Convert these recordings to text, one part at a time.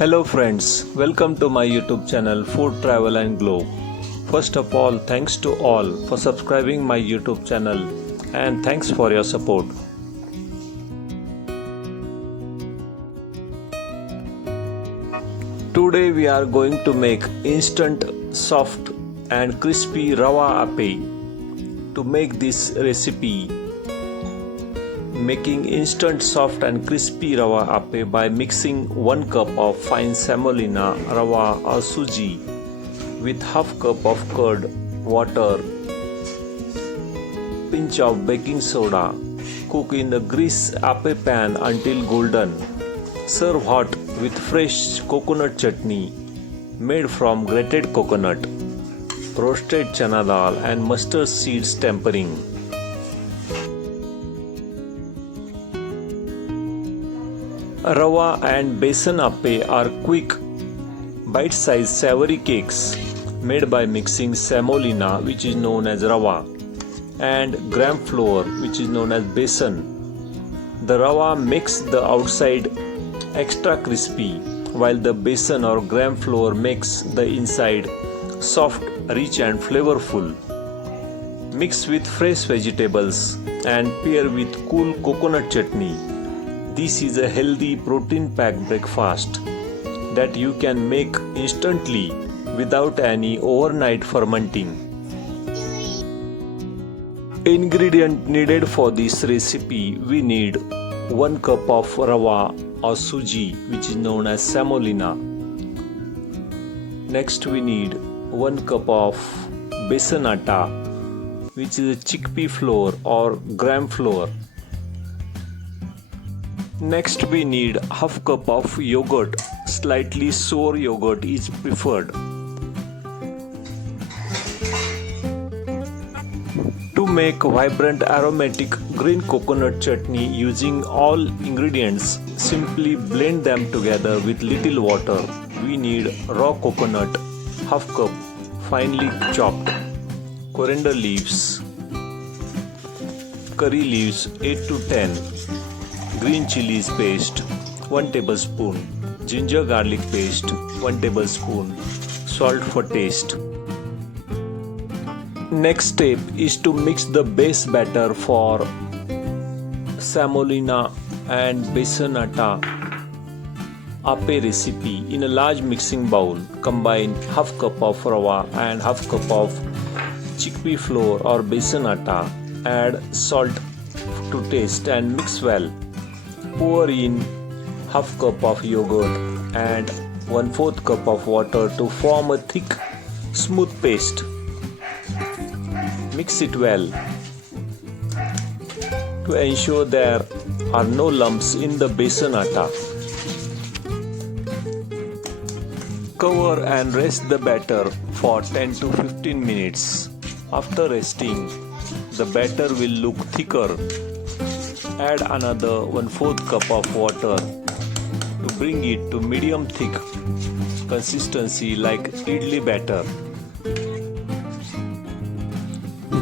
Hello friends, welcome to my YouTube channel Food Travel and Glow. First of all, thanks to all for subscribing my YouTube channel and thanks for your support. Today we are going to make instant soft and crispy Rava Appe. To make this recipe, making instant soft and crispy Rava Appe by mixing 1 cup of fine semolina rava or Suji with half cup of curd, water, pinch of baking soda. Cook in the grease Appe pan until golden. Serve hot with fresh coconut chutney made from grated coconut, roasted chana dal and mustard seeds tempering. Rava and besan appe are quick, bite-sized savory cakes made by mixing semolina, which is known as rava, and gram flour, which is known as besan. The rava makes the outside extra crispy, while the besan or gram flour makes the inside soft, rich and flavorful. Mix with fresh vegetables and pair with cool coconut chutney. This is a healthy protein-packed breakfast that you can make instantly without any overnight fermenting. Ingredient needed for this recipe: we need 1 cup of rava or Suji, which is known as semolina. Next we need 1 cup of besan atta, which is a chickpea flour or gram flour. Next we need half cup of yogurt. Slightly sour yogurt is preferred. To make vibrant aromatic green coconut chutney using all ingredients, simply blend them together with little water. We need raw coconut half cup finely chopped, coriander leaves, curry leaves 8 to 10, green chilies paste 1 tablespoon, ginger garlic paste 1 tablespoon, salt for taste. Next step is to mix the base batter for semolina and besan atta Appe recipe in a large mixing bowl. Combine half cup of rava and half cup of chickpea flour or besan atta. Add salt to taste and mix well. Pour in half cup of yogurt and 1/4 cup of water to form a thick, smooth paste. Mix it well to ensure there are no lumps in the besan atta. Cover and rest the batter for 10 to 15 minutes. After resting, the batter will look thicker. Add another 1/4 cup of water to bring it to medium thick consistency like idli batter.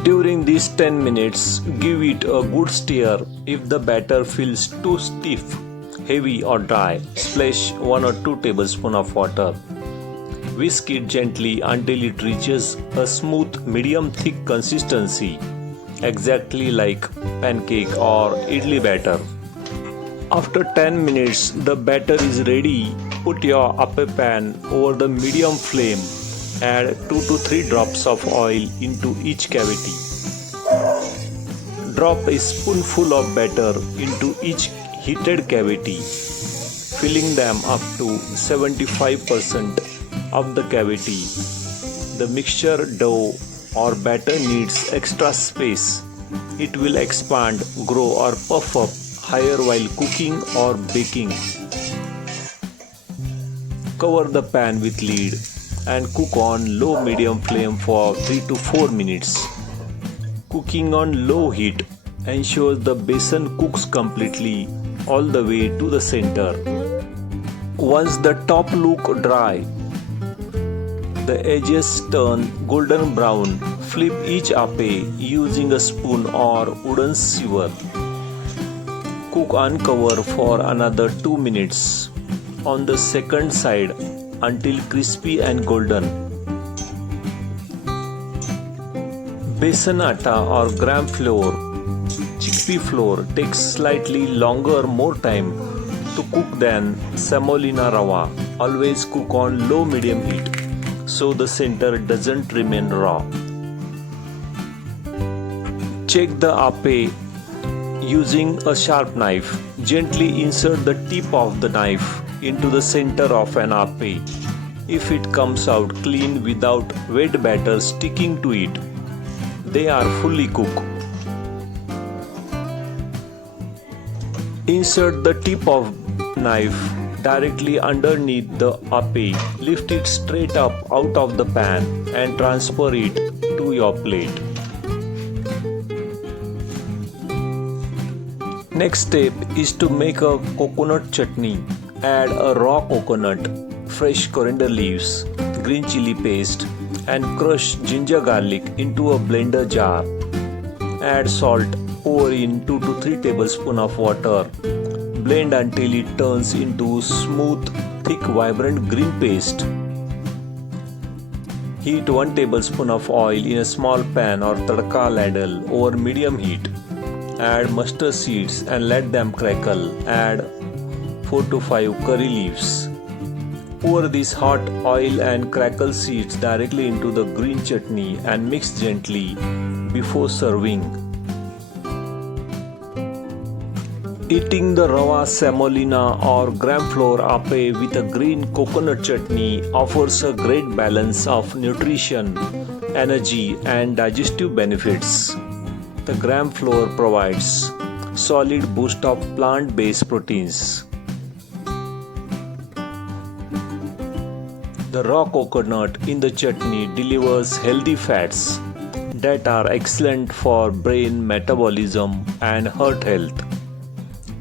During these 10 minutes, give it a good stir. If the batter feels too stiff, heavy or dry, splash 1 or 2 tablespoons of water. Whisk it gently until it reaches a smooth medium thick consistency, exactly like pancake or idli batter. After 10 minutes, the batter is ready. Put your appe pan over the medium flame. Add 2 to 3 drops of oil into each cavity. Drop a spoonful of batter into each heated cavity, filling them up to 75% of the cavity. The mixture dough or batter needs extra space. It will expand, grow or puff up higher while cooking or baking. Cover the pan with lid and cook on low-medium flame for 3 to 4 minutes. Cooking on low heat ensures the besan cooks completely all the way to the center. Once the top look dry, the edges turn golden brown. Flip each appe using a spoon or wooden skewer. Cook uncover for another 2 minutes. on the second side until crispy and golden. Besan atta or gram flour, chickpea flour takes slightly longer, more time to cook than semolina rava. Always cook on low medium heat so the center doesn't remain raw. Check the appe using a sharp knife. Gently insert the tip of the knife into the center of an appe. If it comes out clean without wet batter sticking to it, they are fully cooked. Insert the tip of knife directly underneath the appe. Lift it straight up out of the pan and transfer it to your plate. Next step is to make a coconut chutney. Add a raw coconut, fresh coriander leaves, green chili paste and crushed ginger garlic into a blender jar. Add salt, pour in 2 to 3 tablespoons of water. Blend until it turns into smooth, thick, vibrant green paste. Heat 1 tablespoon of oil in a small pan or tadka ladle over medium heat. Add mustard seeds and let them crackle. Add 4 to 5 curry leaves. Pour this hot oil and crackle seeds directly into the green chutney and mix gently before serving. Eating the rava semolina or gram flour appe with a green coconut chutney offers a great balance of nutrition, energy and digestive benefits. The gram flour provides solid boost of plant-based proteins. The raw coconut in the chutney delivers healthy fats that are excellent for brain metabolism and heart health.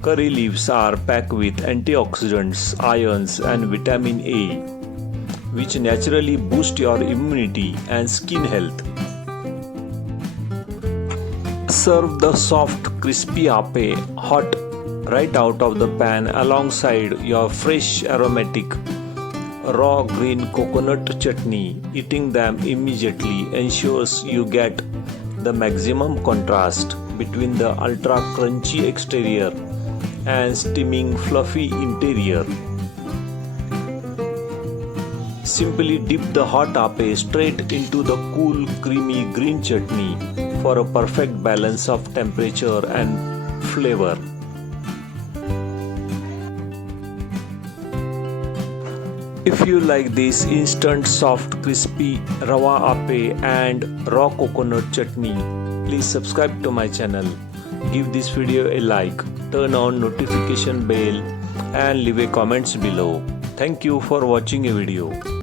Curry leaves are packed with antioxidants, ions and vitamin A, which naturally boost your immunity and skin health. Serve the soft crispy appe hot right out of the pan alongside your fresh aromatic raw green coconut chutney. Eating them immediately ensures you get the maximum contrast between the ultra crunchy exterior and steaming fluffy interior. Simply dip the hot appe straight into the cool creamy green chutney for a perfect balance of temperature and flavor. If you like this instant soft crispy rava appe and raw coconut chutney, please subscribe to my channel. Give this video a like, turn on notification bell and leave a comments below. Thank you for watching a video.